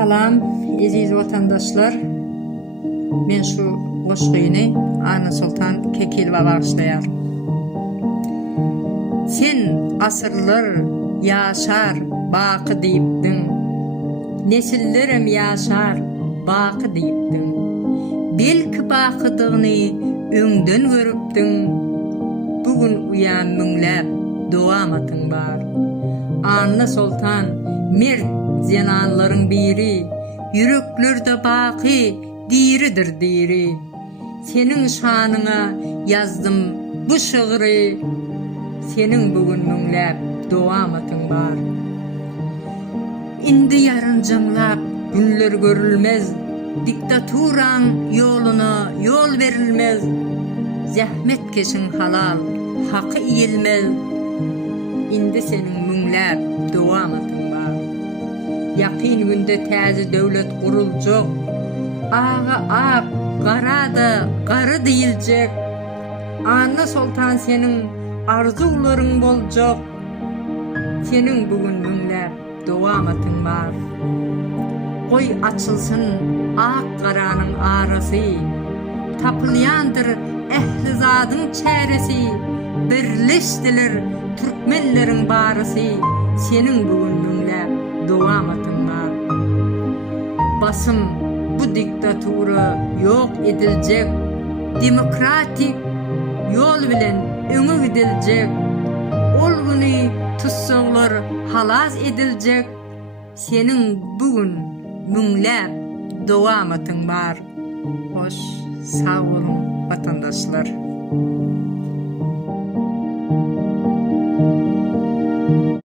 Salam aziz vatandaşlar. Men şu goşgyny Ana Sultan Kekilova bagışlaýar. Sen asırlar yaşar baqy diýipdiň. Nesillerem yaşar baqy diýipdiň. Belki baqydygyny öňden görüpdiň. Bugün uyan müňläp dowamatyň bar. Ana Sultan mert zenanlaryň biri, yüreklerde baqy diridir diri. Senin şanyňa yazdım bu şygyry. Senin bugün müňläp dowamatyň bar. Indi yarınjanlap günler görülmez. Diktaturan yoluna yol verilmez. Zahmet keşin halal, hakkı iyilmez. Indi senin müňläp dowamatyň bar. Yakyn günde täze döwlet guruljak. Ağa ap, garada, garı diýiljek. Ana Sultan senin arzularyň boljak. Senin bugün müňläp dowamatyň bar. Goý açylsyn ak garanyň arasy. Tapylýandyr ähli zadyň çäresi. Birleşdiler türkmenleriň barysy. Senin bugün müňläp dowamatyň bar. Basym bu diktatura yok ediljek. Demokratik yol bilen öňe gidiljek. Ol güni tutsaglar halas ediljek. Senin bugün müňläp dowamatyň bar. Hoş, sağ olun vatandaşlar.